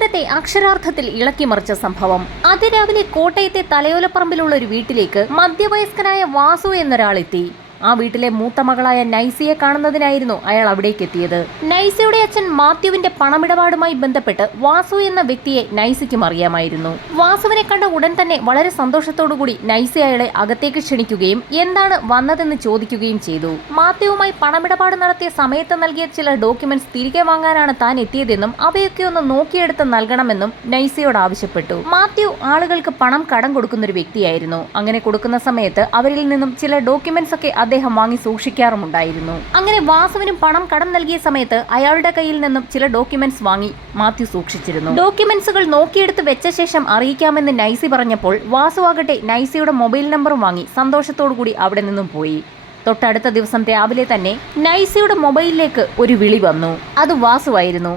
നഗരത്തെ അക്ഷരാർത്ഥത്തിൽ ഇളക്കിമറിച്ച സംഭവം. അതിരാവിലെ കോട്ടയത്തെ തലയോലപ്പറമ്പിലുള്ള ഒരു വീട്ടിലേക്ക് മധ്യവയസ്കനായ വാസു എന്നൊരാളെത്തി. ആ വീട്ടിലെ മൂത്ത മകളായ നൈസിയെ കാണുന്നതിനായിരുന്നു അയാൾ അവിടേക്ക് എത്തിയത്. നൈസിയുടെ അച്ഛൻ മാത്യുവിന്റെ പണമിടപാടുമായി ബന്ധപ്പെട്ട് വാസു എന്ന വ്യക്തിയെ നൈസിക്കും അറിയാമായിരുന്നു. വാസുവിനെ കണ്ട ഉടൻ തന്നെ വളരെ സന്തോഷത്തോടുകൂടി നൈസി അയാളെ അകത്തേക്ക് ക്ഷണിക്കുകയും എന്താണ് വന്നതെന്ന് ചോദിക്കുകയും ചെയ്തു. മാത്യുവുമായി പണമിടപാട് നടത്തിയ സമയത്ത് നൽകിയ ചില ഡോക്യുമെന്റ്സ് തിരികെ വാങ്ങാനാണ് താൻ എത്തിയതെന്നും അവയൊക്കെ ഒന്ന് നോക്കിയെടുത്ത് നൽകണമെന്നും നൈസിയോട് ആവശ്യപ്പെട്ടു. മാത്യു ആളുകൾക്ക് പണം കടം കൊടുക്കുന്ന ഒരു വ്യക്തിയായിരുന്നു. അങ്ങനെ കൊടുക്കുന്ന സമയത്ത് അവരിൽ നിന്നും ചില ഡോക്യുമെന്റ്സ് ഒക്കെ അദ്ദേഹം വാങ്ങി സൂക്ഷിക്കാറുമുണ്ടായിരുന്നു. അങ്ങനെ വാസുവിനും പണം കടം നൽകിയ സമയത്ത് അയാളുടെ കയ്യിൽ നിന്നും ചില ഡോക്യുമെന്റ്സ് വാങ്ങി മാത്യു സൂക്ഷിച്ചിരുന്നു. ഡോക്യുമെന്റ്സുകൾ നോക്കിയെടുത്ത് വെച്ച ശേഷം അറിയിക്കാമെന്ന് നൈസി പറഞ്ഞപ്പോൾ വാസു ആകട്ടെ നൈസിയുടെ മൊബൈൽ നമ്പറും വാങ്ങി സന്തോഷത്തോടുകൂടി അവിടെ നിന്നും പോയി. തൊട്ടടുത്ത ദിവസം രാവിലെ തന്നെ നൈസിയുടെ മൊബൈലിലേക്ക് ഒരു വിളി വന്നു. അത് വാസുവായിരുന്നു.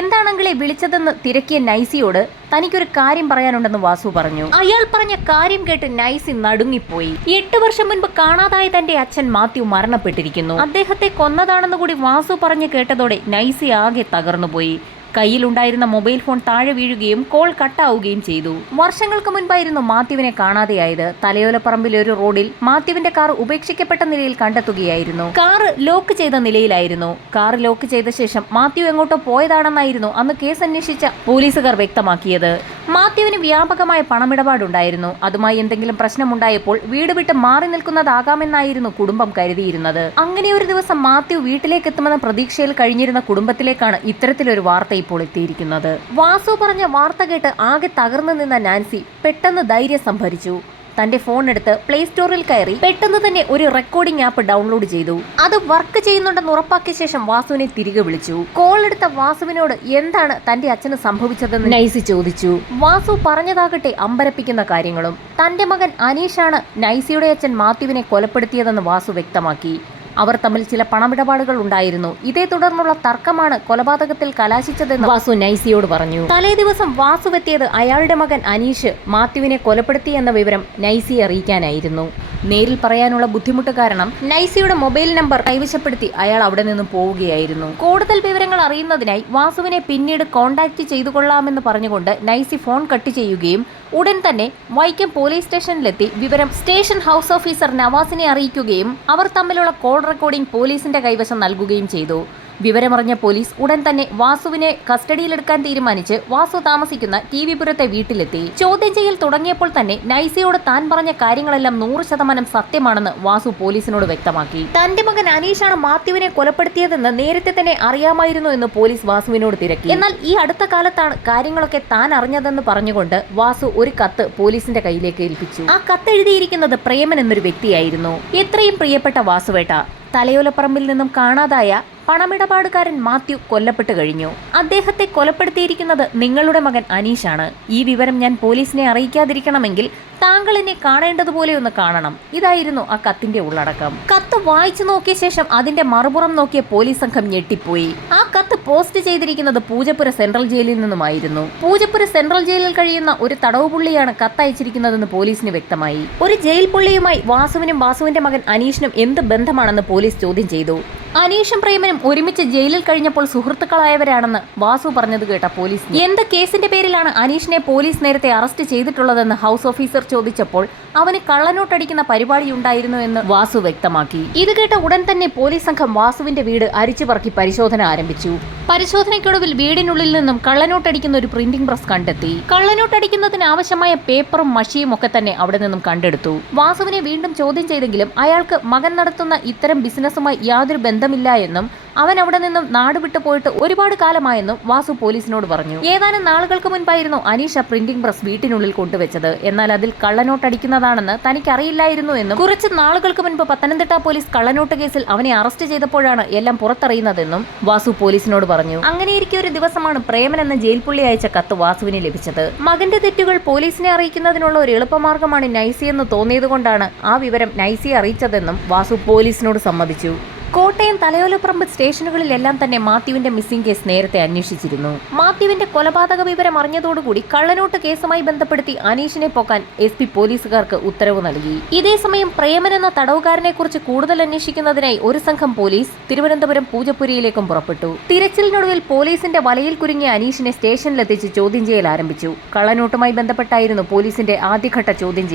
എന്താണെങ്കിലേ വിളിച്ചതെന്ന് തിരക്കിയ നൈസിയോട് തനിക്കൊരു കാര്യം പറയാനുണ്ടെന്ന് വാസു പറഞ്ഞു. അയാൾ പറഞ്ഞ കാര്യം കേട്ട് നൈസി നടുങ്ങിപ്പോയി. 8 വർഷം മുൻപ് കാണാതായ തന്റെ അച്ഛൻ മാത്യു മരണപ്പെട്ടിരിക്കുന്നു. അദ്ദേഹത്തെ കൊന്നതാണെന്ന് കൂടി വാസു പറഞ്ഞു കേട്ടതോടെ നൈസി ആകെ തകർന്നുപോയി. കയ്യിലുണ്ടായിരുന്ന മൊബൈൽ ഫോൺ താഴെ വീഴുകയും കോൾ കട്ടാവുകയും ചെയ്തു. വർഷങ്ങൾക്ക് മുൻപായിരുന്നു മാത്യുവിനെ കാണാതെയായത്. തലയോലപ്പറമ്പിലെ ഒരു റോഡിൽ മാത്യുവിന്റെ കാർ ഉപേക്ഷിക്കപ്പെട്ട നിലയിൽ കണ്ടെത്തുകയായിരുന്നു. കാർ ലോക്ക് ചെയ്ത നിലയിലായിരുന്നു. കാർ ലോക്ക് ചെയ്ത ശേഷം മാത്യു എങ്ങോട്ടോ പോയതാണെന്നായിരുന്നു അന്ന് കേസ് അന്വേഷിച്ച പോലീസുകാർ വ്യക്തമാക്കിയത്. മാത്യുവിന് വ്യാപകമായ പണമിടപാടുണ്ടായിരുന്നു. അതുമായി എന്തെങ്കിലും പ്രശ്നമുണ്ടായപ്പോൾ വീട് വിട്ട് മാറി നിൽക്കുന്നതാകാമെന്നായിരുന്നു കുടുംബം കരുതിയിരുന്നത്. അങ്ങനെ ഒരു ദിവസം മാത്യു വീട്ടിലേക്ക് എത്തുമെന്ന പ്രതീക്ഷയിൽ കഴിഞ്ഞിരുന്ന കുടുംബത്തിലേക്കാണ് ഇത്തരത്തിലൊരു വാർത്ത ഇപ്പോൾ എത്തിയിരിക്കുന്നത്. വാസു പറഞ്ഞ വാർത്ത കേട്ട് ആകെ തകർന്നു നിന്ന നാൻസി പെട്ടെന്ന് ധൈര്യം സംഭരിച്ചു. തന്റെ ഫോൺ എടുത്ത് പ്ലേ സ്റ്റോറിൽ കയറി പെട്ടെന്ന് തന്നെ ഒരു റെക്കോർഡിംഗ് ആപ്പ് ഡൗൺലോഡ് ചെയ്തു. അത് വർക്ക് ചെയ്യുന്നുണ്ടെന്ന് ഉറപ്പാക്കിയ ശേഷം വാസുവിനെ തിരികെ വിളിച്ചു. കോൾ എടുത്ത വാസുവിനോട് എന്താണ് തന്റെ അച്ഛന് സംഭവിച്ചതെന്ന് നൈസി ചോദിച്ചു. വാസു പറഞ്ഞതാകട്ടെ അമ്പരപ്പിക്കുന്ന കാര്യങ്ങളും. തന്റെ മകൻ അനീഷാണ് നൈസിയുടെ അച്ഛൻ മാത്യുവിനെ കൊലപ്പെടുത്തിയതെന്ന് വാസു വ്യക്തമാക്കി. അവർ തമ്മിൽ ചില പണമിടപാടുകൾ ഉണ്ടായിരുന്നു. ഇതേ തുടർന്നുള്ള തർക്കമാണ് കൊലപാതകത്തിൽ കലാശിച്ചതെന്ന് വാസു നൈസിയോട് പറഞ്ഞു. തലേ ദിവസം വാസുവെത്തിയത് അയാളുടെ മകൻ അനീഷ് മാത്യുവിനെ കൊലപ്പെടുത്തി എന്ന വിവരം നൈസിയെ അറിയിക്കാനായിരുന്നു. നേരിൽ പറയാനുള്ള ബുദ്ധിമുട്ട് കാരണം നൈസിയുടെ മൊബൈൽ നമ്പർ കൈവശപ്പെടുത്തി അയാൾ അവിടെ നിന്നും പോവുകയായിരുന്നു. കൂടുതൽ വിവരങ്ങൾ അറിയുന്നതിനായി വാസുവിനെ പിന്നീട് കോൺടാക്ട് ചെയ്തുകൊള്ളാമെന്ന് പറഞ്ഞുകൊണ്ട് നൈസി ഫോൺ കട്ട് ചെയ്യുകയും ഉടൻ തന്നെ വൈക്കം പോലീസ് സ്റ്റേഷനിലെത്തി വിവരം സ്റ്റേഷൻ ഹൗസ് ഓഫീസർ നവാസിനെ അറിയിക്കുകയും അവർ തമ്മിലുള്ള കോൾ റെക്കോർഡിംഗ് പോലീസിന്റെ കൈവശം നൽകുകയും ചെയ്തു. വിവരമറിഞ്ഞ പോലീസ് ഉടൻ തന്നെ വാസുവിനെ കസ്റ്റഡിയിലെടുക്കാൻ തീരുമാനിച്ച് വാസു താമസിക്കുന്ന ടി.വി.പുരത്തെ വീട്ടിലെത്തി. ചോദ്യം ചെയ്യൽ തുടങ്ങിയപ്പോൾ തന്നെ നൈസിയോട് താൻ പറഞ്ഞ കാര്യങ്ങളെല്ലാം 100% സത്യമാണെന്ന് വാസു പോലീസിനോട് വ്യക്തമാക്കി. തന്റെ മകൻ അനീഷാണ് മാത്യുവിനെ കൊലപ്പെടുത്തിയതെന്ന് നേരത്തെ തന്നെ അറിയാമായിരുന്നു എന്ന് പോലീസ് വാസുവിനോട് തിരക്കി. എന്നാൽ ഈ അടുത്ത കാലത്താണ് കാര്യങ്ങളൊക്കെ താൻ അറിഞ്ഞതെന്ന് പറഞ്ഞുകൊണ്ട് വാസു ഒരു കത്ത് പോലീസിന്റെ കയ്യിലേക്ക് ഏൽപ്പിച്ചു. ആ കത്ത് എഴുതിയിരിക്കുന്നത് പ്രേമൻ എന്നൊരു വ്യക്തിയായിരുന്നു. എത്രയും പ്രിയപ്പെട്ട വാസുവേട്ട, തലയോലപ്പറമ്പിൽ നിന്നും കാണാതായ പണമിടപാടുകാരൻ മാത്യു കൊല്ലപ്പെട്ടു കഴിഞ്ഞു. അദ്ദേഹത്തെ കൊലപ്പെടുത്തിയിരിക്കുന്നത് നിങ്ങളുടെ മകൻ അനീഷാണ്. ഈ വിവരം ഞാൻ പോലീസിനെ അറിയിക്കാതിരിക്കണമെങ്കിൽ താങ്കൾ എന്നെ കാണേണ്ടതുപോലെ ഒന്ന് കാണണം. ഇതായിരുന്നു ആ കത്തിന്റെ ഉള്ളടക്കം. കത്ത് വായിച്ചു നോക്കിയ ശേഷം അതിന്റെ മറുപുറം നോക്കിയ പോലീസ് സംഘം ഞെട്ടിപ്പോയി. ആ കത്ത് പോസ്റ്റ് ചെയ്തിരിക്കുന്നത് പൂജപ്പുര സെൻട്രൽ ജയിലിൽ നിന്നുമായിരുന്നു. പൂജപ്പുര സെൻട്രൽ ജയിലിൽ കഴിയുന്ന ഒരു തടവുപുള്ളിയാണ് കത്തയച്ചിരിക്കുന്നതെന്ന് പോലീസിന് വ്യക്തമായി. ഒരു ജയിൽ പുള്ളിയുമായി വാസുവിനും വാസുവിന്റെ മകൻ അനീഷിനും എന്ത് ബന്ധമാണെന്ന് പോലീസ് ചോദ്യം ചെയ്തു. അനീഷും പ്രേമനും ഒരുമിച്ച് ജയിലിൽ കഴിഞ്ഞപ്പോൾ സുഹൃത്തുക്കളായവരാണെന്ന് വാസു പറഞ്ഞത് കേട്ട പോലീസ് എന്ത് കേസിന്റെ പേരിലാണ് അനീഷിനെ പോലീസ് നേരത്തെ അറസ്റ്റ് ചെയ്തിട്ടുള്ളതെന്ന് ഹൗസ് ഓഫീസർ ചോദിച്ചപ്പോൾ അവന് കള്ളനോട്ടടിക്കുന്ന പരിപാടിയുണ്ടായിരുന്നു എന്ന് വാസു വ്യക്തമാക്കി. ഇത് കേട്ട ഉടൻ തന്നെ പോലീസ് സംഘം വാസുവിന്റെ വീട് അരിച്ചുപറക്കി പരിശോധന ആരംഭിച്ചു. പരിശോധനയ്ക്കൊടുവിൽ വീടിനുള്ളിൽ നിന്നും കള്ളനോട്ടടിക്കുന്ന ഒരു പ്രിന്റിംഗ് പ്രസ് കണ്ടെത്തി. കള്ളനോട്ടടിക്കുന്നതിന് ആവശ്യമായ പേപ്പറും മഷിയും ഒക്കെ തന്നെ അവിടെ നിന്നും കണ്ടെടുത്തു. വാസുവിനെ വീണ്ടും ചോദ്യം ചെയ്തെങ്കിലും അയാൾക്ക് മകൻ നടത്തുന്ന ഇത്തരം ബിസിനസ്സുമായി യാതൊരു ബന്ധമില്ല എന്നും അവൻ അവിടെ നിന്നും നാട് വിട്ടു പോയിട്ട് ഒരുപാട് കാലമായെന്നും വാസു പോലീസിനോട് പറഞ്ഞു. ഏതാനും നാളുകൾക്ക് മുൻപായിരുന്നു അനീഷ പ്രിന്റിംഗ് പ്രസ് വീട്ടിനുള്ളിൽ കൊണ്ടുവച്ചത്. എന്നാൽ അതിൽ കള്ളനോട്ടടിക്കുന്നതാണെന്ന് തനിക്കറിയില്ലായിരുന്നു എന്നും കുറച്ച് നാളുകൾക്ക് മുൻപ് പത്തനംതിട്ട പോലീസ് കള്ളനോട്ട് കേസിൽ അവനെ അറസ്റ്റ് ചെയ്തപ്പോഴാണ് എല്ലാം പുറത്തറിയുന്നതെന്നും വാസു പോലീസിനോട് പറഞ്ഞു. അങ്ങനെയിരിക്കെ ഒരു ദിവസമാണ് പ്രേമൻ എന്ന ജയിൽ പുള്ളി അയച്ച കത്ത് വാസുവിന് ലഭിച്ചത്. മകന്റെ തെറ്റുകൾ പോലീസിനെ അറിയിക്കുന്നതിനുള്ള ഒരു എളുപ്പമാർഗമാണ് നൈസി എന്ന് തോന്നിയതുകൊണ്ടാണ് ആ വിവരം നൈസിയെ അറിയിച്ചതെന്നും വാസു പോലീസിനോട് സമ്മതിച്ചു. കോട്ടയം തലയോലപ്പറമ്പ് സ്റ്റേഷനുകളിലെല്ലാം തന്നെ മാത്യുവിന്റെ മിസ്സിംഗ് കേസ് നേരത്തെ അന്വേഷിച്ചിരുന്നു. മാത്യുവിന്റെ കൊലപാതക വിവരം അറിഞ്ഞതോടുകൂടി കള്ളനോട്ട് കേസുമായി ബന്ധപ്പെടുത്തി അനീഷിനെ പോക്കാൻ SP പോലീസുകാർക്ക് ഉത്തരവ് നൽകി. ഇതേസമയം പ്രേമൻ എന്ന തടവുകാരനെ കുറിച്ച് കൂടുതൽ അന്വേഷിക്കുന്നതിനായി ഒരു സംഘം പോലീസ് തിരുവനന്തപുരം പൂജപ്പുരയിലേക്കും പുറപ്പെട്ടു. തിരച്ചിലിനൊടുവിൽ പോലീസിന്റെ വലയിൽ കുരുങ്ങിയ അനീഷിനെ സ്റ്റേഷനിലെത്തിച്ച് ചോദ്യം ചെയ്യൽ ആരംഭിച്ചു. കള്ളനോട്ടുമായി ബന്ധപ്പെട്ടായിരുന്നു പോലീസിന്റെ ആദ്യഘട്ട ചോദ്യം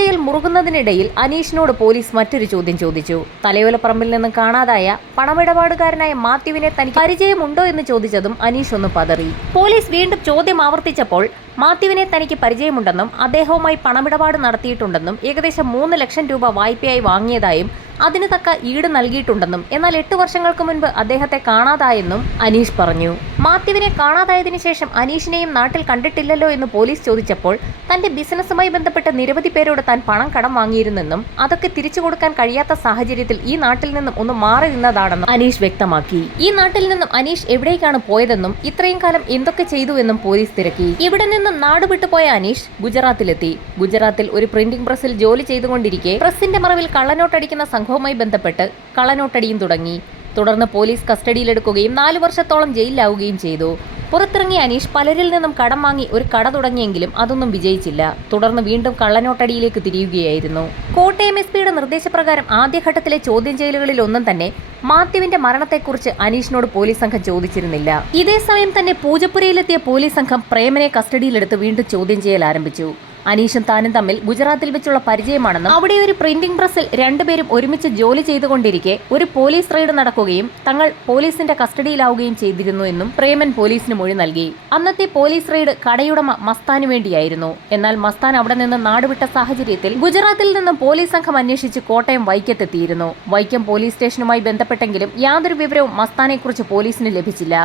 ചെയ്യൽ മുറുകുന്നതിനിടയിൽ അനീഷിനോട് പോലീസ് മറ്റൊരു ചോദ്യം ചോദിച്ചു. തലയോലപ്പറമ്പിൽ നിന്ന് കാണാതായ പണമിടപാടുകാരനായ മാത്യുവിനെ തനിക്ക് പരിചയമുണ്ടോ എന്ന് ചോദിച്ചതും അനീഷ് ഒന്ന് പതറി. പോലീസ് വീണ്ടും ചോദ്യം ആവർത്തിച്ചപ്പോൾ മാത്യുവിനെ തനിക്ക് പരിചയമുണ്ടെന്നും അദ്ദേഹവുമായി പണമിടപാട് നടത്തിയിട്ടുണ്ടെന്നും ഏകദേശം 3 ലക്ഷം രൂപ വായ്പയായി വാങ്ങിയതായും അതിന് തക്ക ഈട് നൽകിയിട്ടുണ്ടെന്നും എന്നാൽ 8 വർഷങ്ങൾക്ക് മുൻപ് അദ്ദേഹത്തെ കാണാതായെന്നും അനീഷ് പറഞ്ഞു. മാത്യുവിനെ കാണാതായതിനു ശേഷം അനീഷിനെയും നാട്ടിൽ കണ്ടിട്ടില്ലല്ലോ എന്ന് പോലീസ് ചോദിച്ചപ്പോൾ തന്റെ ബിസിനസ്സുമായി ബന്ധപ്പെട്ട് നിരവധി പേരോട് താൻ പണം കടം വാങ്ങിയിരുന്നെന്നും അതൊക്കെ തിരിച്ചു കൊടുക്കാൻ കഴിയാത്ത സാഹചര്യത്തിൽ ഈ നാട്ടിൽ നിന്നും ഒന്ന് മാറി നിന്നതാണെന്നും അനീഷ് വ്യക്തമാക്കി. ഈ നാട്ടിൽ നിന്നും അനീഷ് എവിടേക്കാണ് പോയതെന്നും ഇത്രയും കാലം എന്തൊക്കെ ചെയ്തുവെന്നും പോലീസ് തിരക്കി. ഇവിടെ നിന്നും നാട് വിട്ടുപോയ അനീഷ് ഗുജറാത്തിലെത്തി. ഗുജറാത്തിൽ ഒരു പ്രിന്റിംഗ് പ്രസ്സിൽ ജോലി ചെയ്തുകൊണ്ടിരിക്കെ പ്രസിന്റെ മറവിൽ കള്ളനോട്ടടിക്കുന്ന സംഘവുമായി ബന്ധപ്പെട്ട് കള്ളനോട്ടടിയും തുടങ്ങി. തുടർന്ന് പോലീസ് കസ്റ്റഡിയിലെടുക്കുകയും 4 വർഷത്തോളം ജയിലിലാവുകയും ചെയ്തു. പുറത്തിറങ്ങിയ അനീഷ് പലരിൽ നിന്നും കടം വാങ്ങി ഒരു കട തുടങ്ങിയെങ്കിലും അതൊന്നും വിജയിച്ചില്ല. തുടർന്ന് വീണ്ടും കള്ളനോട്ടടിയിലേക്ക് തിരിയുകയായിരുന്നു. കോട്ടയം SP-യുടെ നിർദ്ദേശപ്രകാരം ആദ്യഘട്ടത്തിലെ ചോദ്യം ചെയ്യലുകളിൽ ഒന്നും തന്നെ മാത്യുവിന്റെ മരണത്തെക്കുറിച്ച് അനീഷിനോട് പോലീസ് സംഘം ചോദിച്ചിരുന്നില്ല. ഇതേസമയം തന്നെ പൂജപ്പുരയിലെത്തിയ പോലീസ് സംഘം പ്രേമനെ കസ്റ്റഡിയിലെടുത്ത് വീണ്ടും ചോദ്യം ചെയ്യൽ ആരംഭിച്ചു. അനീഷും താനും തമ്മിൽ ഗുജറാത്തിൽ വെച്ചുള്ള പരിചയമാണെന്നും അവിടെ ഒരു പ്രിന്റിംഗ് പ്രസ്സിൽ രണ്ടുപേരും ഒരുമിച്ച് ജോലി ചെയ്തുകൊണ്ടിരിക്കെ ഒരു പോലീസ് റെയ്ഡ് നടക്കുകയും തങ്ങൾ പോലീസിന്റെ കസ്റ്റഡിയിലാവുകയും ചെയ്തിരുന്നു എന്നും പ്രേമൻ പോലീസിന് മൊഴി നൽകി. അന്നത്തെ പോലീസ് റെയ്ഡ് കടയുടമ മസ്താന് വേണ്ടിയായിരുന്നു. എന്നാൽ മസ്താൻ അവിടെ നിന്ന് നാടുവിട്ട സാഹചര്യത്തിൽ ഗുജറാത്തിൽ നിന്നും പോലീസ് സംഘം അന്വേഷിച്ച് കോട്ടയം വൈക്കത്തെത്തിയിരുന്നു. വൈക്കം പോലീസ് സ്റ്റേഷനുമായി ബന്ധപ്പെട്ടെങ്കിലും യാതൊരു വിവരവും മസ്താനെക്കുറിച്ച് പോലീസിന് ലഭിച്ചില്ല.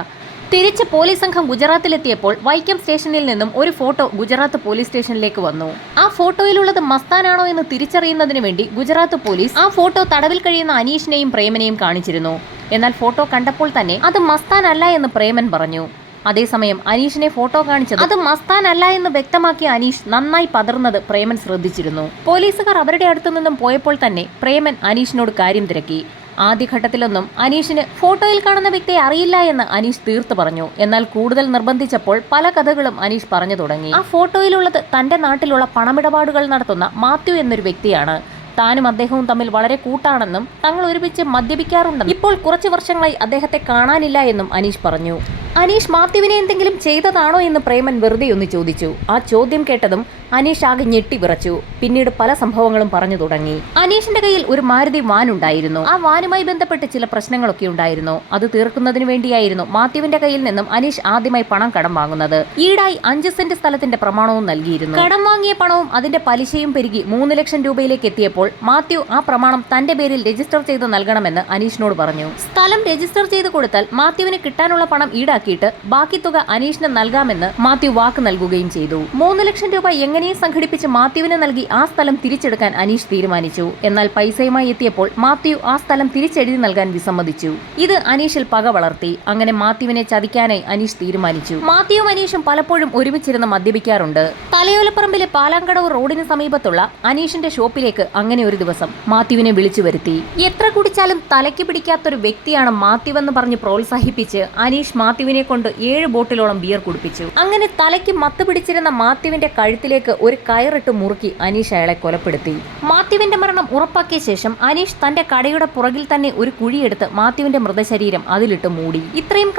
തിരിച്ച് പോലീസ് സംഘം ഗുജറാത്തിലെത്തിയപ്പോൾ വൈക്കം സ്റ്റേഷനിൽ നിന്നും ഒരു ഫോട്ടോ ഗുജറാത്ത് പോലീസ് സ്റ്റേഷനിലേക്ക് വന്നു. ആ ഫോട്ടോയിലുള്ളത് മസ്താനാണോ എന്ന് തിരിച്ചറിയുന്നതിന് വേണ്ടി ഗുജറാത്ത് പോലീസ് ആ ഫോട്ടോ തടവിൽ കഴിയുന്ന അനീഷിനെയും പ്രേമനെയും കാണിച്ചിരുന്നു. എന്നാൽ ഫോട്ടോ കണ്ടപ്പോൾ തന്നെ അത് മസ്താൻ അല്ല എന്ന് പ്രേമൻ പറഞ്ഞു. അതേസമയം അനീഷിനെ ഫോട്ടോ കാണിച്ചത് അത് മസ്താൻ അല്ല എന്ന് വ്യക്തമാക്കിയ അനീഷ് നന്നായി പതർന്നത് പ്രേമൻ ശ്രദ്ധിച്ചിരുന്നു. പോലീസുകാർ അവരുടെ അടുത്തു നിന്നും പോയപ്പോൾ തന്നെ പ്രേമൻ അനീഷിനോട് കാര്യം തിരക്കി. ആദ്യഘട്ടത്തിലൊന്നും അനീഷിന് ഫോട്ടോയിൽ കാണുന്ന വ്യക്തിയെ അറിയില്ല എന്ന് അനീഷ് തീർത്തു പറഞ്ഞു. എന്നാൽ കൂടുതൽ നിർബന്ധിച്ചപ്പോൾ പല കഥകളും അനീഷ് പറഞ്ഞു തുടങ്ങി. ആ ഫോട്ടോയിലുള്ളത് തന്റെ നാട്ടിലുള്ള പണമിടപാടുകൾ നടത്തുന്ന മാത്യു എന്നൊരു വ്യക്തിയാണ്. താനും അദ്ദേഹവും തമ്മിൽ വളരെ കൂട്ടാണെന്നും തങ്ങൾ ഒരുമിച്ച് മദ്യപിക്കാറുണ്ടെന്നും ഇപ്പോൾ കുറച്ചു വർഷങ്ങളായി അദ്ദേഹത്തെ കാണാനില്ല എന്നും അനീഷ് പറഞ്ഞു. അനീഷ് മാത്യുവിനെ എന്തെങ്കിലും ചെയ്തതാണോ എന്ന് പ്രേമൻ വെറുതെ ഒന്ന് ചോദിച്ചു. ആ ചോദ്യം കേട്ടതും അനീഷ് ആകെ ഞെട്ടിവിറച്ചു. പിന്നീട് പല സംഭവങ്ങളും പറഞ്ഞു തുടങ്ങി. അനീഷിന്റെ കയ്യിൽ ഒരു മാരുതി വാൻ ഉണ്ടായിരുന്നു. ആ വാനുമായി ബന്ധപ്പെട്ട് ചില പ്രശ്നങ്ങളൊക്കെ ഉണ്ടായിരുന്നു. അത് തീർക്കുന്നതിന് വേണ്ടിയായിരുന്നു മാത്യുവിന്റെ കയ്യിൽ നിന്നും അനീഷ് ആദ്യമായി പണം കടം വാങ്ങുന്നത്. ഈടായി 5 സെന്റ് സ്ഥലത്തിന്റെ പ്രമാണവും നൽകിയിരുന്നു. കടം വാങ്ങിയ പണവും അതിന്റെ പലിശയും പെരുകി 3 ലക്ഷം രൂപയിലേക്ക് എത്തിയപ്പോൾ മാത്യു ആ പ്രമാണം തന്റെ പേരിൽ രജിസ്റ്റർ ചെയ്ത് നൽകണമെന്ന് അനീഷിനോട് പറഞ്ഞു. സ്ഥലം രജിസ്റ്റർ ചെയ്ത് കൊടുത്താൽ മാത്യുവിന് കിട്ടാനുള്ള പണം ഈടാക്കിയിട്ട് ബാക്കി തുക അനീഷിന് നൽകാമെന്ന് മാത്യു വാക്ക് നൽകുകയും ചെയ്തു. 3 ലക്ഷം രൂപ എങ്ങനെ സംഘടിപ്പിച്ച് മാത്യുവിന് നൽകി ആ സ്ഥലം തിരിച്ചെടുക്കാൻ അനീഷ് തീരുമാനിച്ചു. എന്നാൽ പൈസയുമായി എത്തിയപ്പോൾ മാത്യു ആ സ്ഥലം തിരിച്ചെഴുതി നൽകാൻ വിസമ്മതിച്ചു. ഇത് അനീഷിൽ പക വളർത്തി. അങ്ങനെ മാത്യുവിനെ ചതിക്കാനായി അനീഷ് തീരുമാനിച്ചു. മാത്യുവും അനീഷും പലപ്പോഴും ഒരുമിച്ചിരുന്ന് മദ്യപിക്കാറുണ്ട്. തലയോലപ്പറമ്പിലെ പാലാങ്കടവ് റോഡിന് സമീപത്തുള്ള അനീഷിന്റെ ഷോപ്പിലേക്ക് അങ്ങനെ ഒരു ദിവസം മാത്യുവിനെ വിളിച്ചു വരുത്തി. എത്ര കുടിച്ചാലും തലയ്ക്ക് പിടിക്കാത്തൊരു വ്യക്തിയാണ് മാത്യുവെന്ന് പറഞ്ഞ് പ്രോത്സാഹിപ്പിച്ച് അനീഷ് മാത്യുവിനെ കൊണ്ട് 7 ബോട്ടിലോളം ബിയർ കുടിപ്പിച്ചു. അങ്ങനെ തലയ്ക്ക് മത്ത് പിടിച്ചിരുന്ന മാത്യുവിന്റെ കഴുത്തിലേക്ക് ഒരു കയറിട്ട് മുറുക്കി അനീഷ് അയാളെ കൊലപ്പെടുത്തി. മാത്യുവിന്റെ മരണം ഉറപ്പാക്കിയ ശേഷം അനീഷ് തന്റെ കടയുടെ പുറകിൽ തന്നെ ഒരു കുഴിയെടുത്ത് മാത്യുവിന്റെ മൃതശരീരം അതിലിട്ട് മൂടി. ഇത്രയും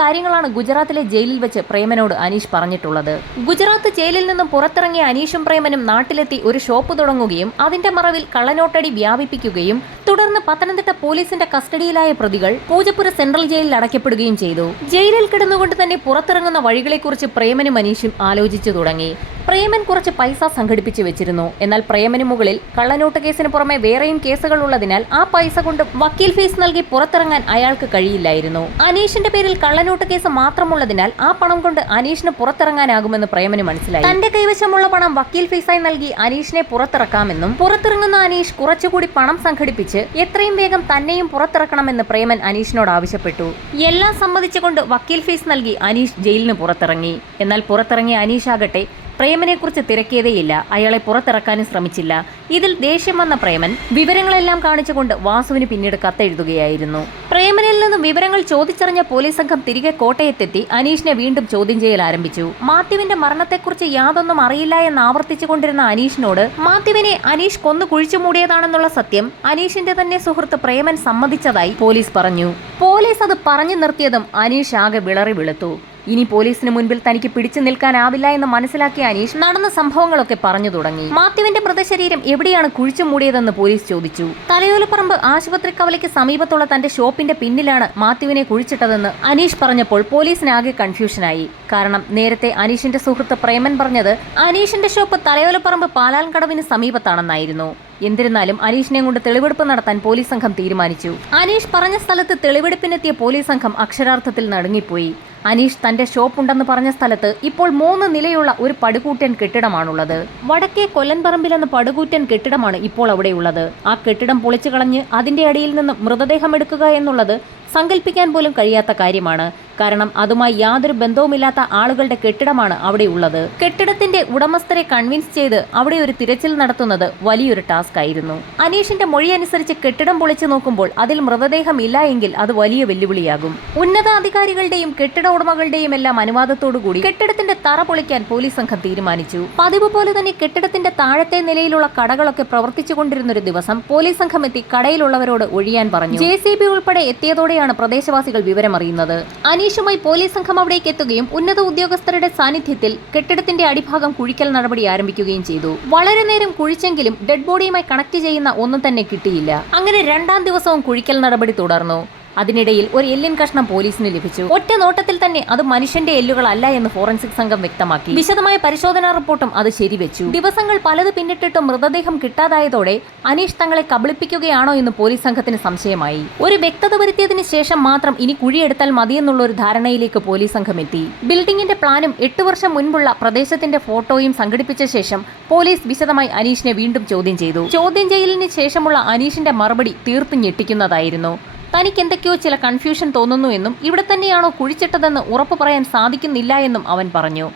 കാര്യങ്ങളാണ് ഗുജറാത്തിലെ ജയിലിൽ വെച്ച് പ്രേമനോട് അനീഷ് പറഞ്ഞിട്ടുള്ളത്. ഗുജറാത്ത് ജയിലിൽ നിന്നും പുറത്തിറങ്ങിയ അനീഷും പ്രേമനും നാട്ടിലെത്തി ഒരു ഷോപ്പ് തുടങ്ങുകയും അതിന്റെ മറവിൽ കള്ളനോട്ടടി വ്യാപിപ്പിക്കുകയും തുടർന്ന് പത്തനംതിട്ട പോലീസിന്റെ കസ്റ്റഡിയിലായ പ്രതികൾ പൂജപ്പുര സെൻട്രൽ ജയിലിൽ അടയ്ക്കപ്പെടുകയും ചെയ്തു. ജയിലിൽ കിടന്നുകൊണ്ട് തന്നെ പുറത്തിറങ്ങുന്ന വഴികളെക്കുറിച്ച് പ്രേമനും അനീഷും ആലോചിച്ചു തുടങ്ങി. പ്രേമൻ കുറച്ച് പൈസ സംഘടിപ്പിച്ചു വെച്ചിരുന്നു. എന്നാൽ പ്രേമന് മുകളിൽ കള്ളനോട്ട് കേസിന് പുറമെ വേറെയും കേസുകൾ ഉള്ളതിനാൽ ആ പൈസ കൊണ്ട് വക്കീൽ ഫീസ് നൽകി പുറത്തിറങ്ങാൻ അയാൾക്ക് കഴിയില്ലായിരുന്നു. അനീഷിന്റെ പേരിൽ കള്ളനോട്ട് കേസ് മാത്രമുള്ളതിനാൽ ആ പണം കൊണ്ട് അനീഷിന് പുറത്തിറങ്ങാനാകുമെന്ന് പ്രേമന് മനസ്സിലായി. തന്റെ കൈവശമുള്ള പണം വക്കീൽ ഫീസായി നൽകി അനീഷിനെ പുറത്തിറക്കാമെന്നും പുറത്തിറങ്ങുന്ന അനീഷ് കുറച്ചുകൂടി പണം സംഘടിപ്പിച്ച് എത്രയും വേഗം തന്നെയും പുറത്തിറക്കണമെന്ന് പ്രേമൻ അനീഷിനോട് ആവശ്യപ്പെട്ടു. എല്ലാം സമ്മതിച്ചുകൊണ്ട് വക്കീൽ ഫീസ് നൽകി അനീഷ് ജയിലിന് പുറത്തിറങ്ങി. എന്നാൽ പുറത്തിറങ്ങിയ അനീഷ് ആകട്ടെ പ്രേമനെക്കുറിച്ച് തിരക്കിയതേയില്ല, അയാളെ പുറത്തിറക്കാനും ശ്രമിച്ചില്ല. ഇതിൽ ദേഷ്യം വന്ന പ്രേമൻ വിവരങ്ങളെല്ലാം കാണിച്ചുകൊണ്ട് വാസുവിന് പിന്നീട് കത്തെഴുതുകയായിരുന്നു. പ്രേമനിൽ നിന്നും വിവരങ്ങൾ ചോദിച്ചറിഞ്ഞ പോലീസ് സംഘം തിരികെ കോട്ടയത്തെത്തി അനീഷിനെ വീണ്ടും ചോദ്യം ചെയ്യൽ ആരംഭിച്ചു. മാത്യുവിന്റെ മരണത്തെക്കുറിച്ച് യാതൊന്നും അറിയില്ല എന്ന് ആവർത്തിച്ചുകൊണ്ടിരുന്ന അനീഷിനോട് മാത്യുവിനെ അനീഷ് കൊന്നു കുഴിച്ചു മൂടിയതാണെന്നുള്ള സത്യം അനീഷിന്റെ തന്നെ സുഹൃത്ത് പ്രേമൻ സമ്മതിച്ചതായി പോലീസ് പറഞ്ഞു. പോലീസ് അത് പറഞ്ഞു നിർത്തിയതും അനീഷ് ആകെ വിളറി വെളുത്തു. ഇനി പോലീസിന് മുൻപിൽ തനിക്ക് പിടിച്ചു നിൽക്കാനാവില്ല എന്ന് മനസ്സിലാക്കിയ അനീഷ് നടന്ന സംഭവങ്ങളൊക്കെ പറഞ്ഞു തുടങ്ങി. മാത്യുവിന്റെ മൃതശരീരം എവിടെയാണ് കുഴിച്ചു മൂടിയതെന്ന് പോലീസ് ചോദിച്ചു. തലയോലപ്പറമ്പ് ആശുപത്രി കവലയ്ക്ക് സമീപത്തുള്ള തന്റെ ഷോപ്പിന്റെ പിന്നിലാണ് മാത്യുവിനെ കുഴിച്ചിട്ടതെന്ന് അനീഷ് പറഞ്ഞപ്പോൾ പോലീസിനാകെ കൺഫ്യൂഷനായി. കാരണം നേരത്തെ അനീഷിന്റെ സുഹൃത്ത് പ്രേമൻ പറഞ്ഞത് അനീഷിന്റെ ഷോപ്പ് തലയോലപ്പറമ്പ് പാലാൽക്കടവിന് സമീപത്താണെന്നായിരുന്നു. എന്നിരുന്നാലും അനീഷിനെ കൊണ്ട് തെളിവെടുപ്പ് നടത്താൻ പോലീസ് സംഘം തീരുമാനിച്ചു. അനീഷ് പറഞ്ഞ സ്ഥലത്ത് തെളിവെടുപ്പിനെത്തിയ പോലീസ് സംഘം അക്ഷരാർത്ഥത്തിൽ നടുങ്ങിപ്പോയി. അനീഷ് തന്റെ ഷോപ്പുണ്ടെന്ന് പറഞ്ഞ സ്ഥലത്ത് ഇപ്പോൾ 3 നിലയുള്ള ഒരു പടുകൂറ്റൻ കെട്ടിടമാണുള്ളത്. വടക്കേ കൊല്ലൻപറമ്പിൽ എന്ന പടുകൂറ്റൻ കെട്ടിടമാണ് ഇപ്പോൾ അവിടെയുള്ളത്. ആ കെട്ടിടം പൊളിച്ചു കളഞ്ഞ് അതിന്റെ അടിയിൽ നിന്ന് മൃതദേഹം എടുക്കുക എന്നുള്ളത് സങ്കല്പിക്കാൻ പോലും കഴിയാത്ത കാര്യമാണ്. കാരണം അതുമായി യാതൊരു ബന്ധവുമില്ലാത്ത ആളുകളുടെ കെട്ടിടമാണ് അവിടെ ഉള്ളത്. കെട്ടിടത്തിന്റെ ഉടമസ്ഥരെ കൺവിൻസ് ചെയ്ത് അവിടെ ഒരു തിരച്ചിൽ നടത്തുന്നത് വലിയൊരു ടാസ്ക് ആയിരുന്നു. അനീഷിന്റെ മൊഴി അനുസരിച്ച് കെട്ടിടം പൊളിച്ചു നോക്കുമ്പോൾ അതിൽ മൃതദേഹം ഇല്ല എങ്കിൽ അത് വലിയ വെല്ലുവിളിയാകും. ഉന്നതാധികാരികളുടെയും കെട്ടിട ഉടമകളുടെയും എല്ലാം അനുവാദത്തോടുകൂടി കെട്ടിടത്തിന്റെ തറ പൊളിക്കാൻ പോലീസ് സംഘം തീരുമാനിച്ചു. പതിവ് പോലെ തന്നെ കെട്ടിടത്തിന്റെ താഴത്തെ നിലയിലുള്ള കടകളൊക്കെ പ്രവർത്തിച്ചുകൊണ്ടിരുന്നൊരു ദിവസം പോലീസ് സംഘം എത്തി കടയിലുള്ളവരോട് ഒഴിയാൻ പറഞ്ഞു. JCB ഉൾപ്പെടെ എത്തിയതോടെയാണ് പ്രദേശവാസികൾ വിവരമറിയുന്നത്. അനീഷുമായി പോലീസ് സംഘം അവിടേക്ക് എത്തുകയും ഉന്നത ഉദ്യോഗസ്ഥരുടെ സാന്നിധ്യത്തിൽ കെട്ടിടത്തിന്റെ അടിഭാഗം കുഴിക്കൽ നടപടി ആരംഭിക്കുകയും ചെയ്തു. വളരെ നേരം കുഴിച്ചെങ്കിലും ഡെഡ് ബോഡിയുമായി കണക്ട് ചെയ്യുന്ന ഒന്നും തന്നെ കിട്ടിയില്ല. അങ്ങനെ 2ാം ദിവസവും കുഴിക്കൽ നടപടി തുടർന്നു. അതിനിടയിൽ ഒരു എല്ലിൻ കഷ്ണം പോലീസിന് ലഭിച്ചു. ഒറ്റ നോട്ടത്തിൽ തന്നെ അത് മനുഷ്യന്റെ എല്ലുകളല്ല എന്ന് ഫോറൻസിക് സംഘം വ്യക്തമാക്കി. വിശദമായ പരിശോധനാ റിപ്പോർട്ടും അത് ശരിവെച്ചു. ദിവസങ്ങൾ പലത് പിന്നിട്ടിട്ടും മൃതദേഹം കിട്ടാതായതോടെ അനീഷ് തങ്ങളെ കബളിപ്പിക്കുകയാണോ എന്ന് പോലീസ് സംഘത്തിന് സംശയമായി. ഒരു വ്യക്തത വരുത്തിയതിനു ശേഷം മാത്രം ഇനി കുഴിയെടുത്താൽ മതിയെന്നുള്ള ഒരു ധാരണയിലേക്ക് പോലീസ് സംഘം എത്തി. ബിൽഡിംഗിന്റെ പ്ലാനും 8 വർഷം മുൻപുള്ള പ്രദേശത്തിന്റെ ഫോട്ടോയും സംഘടിപ്പിച്ച ശേഷം പോലീസ് വിശദമായി അനീഷിനെ വീണ്ടും ചോദ്യം ചെയ്തു. ചോദ്യം ചെയ്യലിന് ശേഷമുള്ള അനീഷിന്റെ മറുപടി തീർത്തും ഞെട്ടിക്കുന്നതായിരുന്നു. തനിക്ക് എന്തൊക്കെയോ ചില കൺഫ്യൂഷൻ തോന്നുന്നു എന്നും ഇവിടെ തന്നെയാണോ കുഴിച്ചിട്ടതെന്ന് ഉറപ്പു പറയാൻ സാധിക്കുന്നില്ല എന്നും അവൻ പറഞ്ഞു.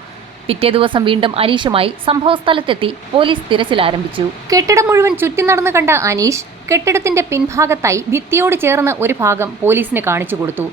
പിറ്റേ ദിവസം വീണ്ടും അനീഷുമായി സംഭവസ്ഥലത്തെത്തി പോലീസ് തിരച്ചിൽ ആരംഭിച്ചു. കെട്ടിടം മുഴുവൻ ചുറ്റി നടന്നു കണ്ട അനീഷ് കെട്ടിടത്തിന്റെ പിൻഭാഗത്തായി ഭിത്തിയോട് ചേർന്ന് ഒരു ഭാഗം പോലീസിന് കാണിച്ചു കൊടുത്തു.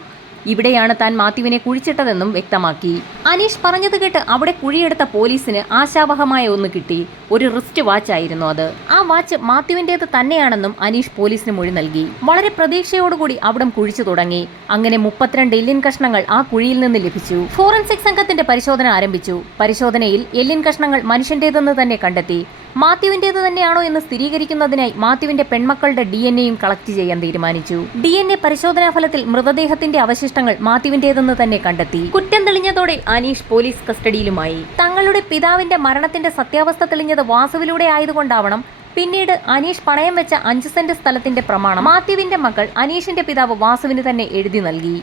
ഇവിടെയാണ് താൻ മാത്യുവിനെ കുഴിച്ചിട്ടതെന്നും വ്യക്തമാക്കി. അനീഷ് പറഞ്ഞത് കേട്ട് അവിടെ കുഴിയെടുത്ത പോലീസിന് ആശാവഹമായ ഒന്ന് കിട്ടി. ഒരു റിസ്റ്റ് വാച്ച് ആയിരുന്നു അത്. ആ വാച്ച് മാത്യുവിന്റേത് തന്നെയാണെന്നും അനീഷ് പോലീസിന് മൊഴി നൽകി. വളരെ പ്രതീക്ഷയോടുകൂടി അവിടം കുഴിച്ചു തുടങ്ങി. അങ്ങനെ 32 എല്ലിൻ കഷ്ണങ്ങൾ ആ കുഴിയിൽ നിന്ന് ലഭിച്ചു. ഫോറൻസിക് സംഘത്തിന്റെ പരിശോധന ആരംഭിച്ചു. പരിശോധനയിൽ എല്ലിൻ കഷ്ണങ്ങൾ മനുഷ്യന്റേതെന്ന് തന്നെ കണ്ടെത്തി. മാത്യുവിന്റേത് തന്നെയാണോ എന്ന് സ്ഥിരീകരിക്കുന്നതിനായി മാത്യുവിന്റെ പെൺമക്കളുടെ DNA കളക്ട് ചെയ്യാൻ തീരുമാനിച്ചു. DNA പരിശോധനാ ഫലത്തിൽ മൃതദേഹത്തിന്റെ അവശിഷ്ടങ്ങൾ മാത്യുവിന്റേതെന്ന് തന്നെ കണ്ടെത്തി. കുറ്റം തെളിഞ്ഞതോടെ അനീഷ് പോലീസ് കസ്റ്റഡിയിലുമായി. തങ്ങളുടെ പിതാവിന്റെ മരണത്തിന്റെ സത്യാവസ്ഥ തെളിഞ്ഞത് വാസുവിലൂടെ ആയതുകൊണ്ടാവണം പിന്നീട് അനീഷ് പണയം വെച്ച 5 സെന്റ് സ്ഥലത്തിന്റെ പ്രമാണം മാത്യുവിന്റെ മകൾ അനീഷിന്റെ പിതാവ് വാസുവിന് തന്നെ എഴുതി നൽകി.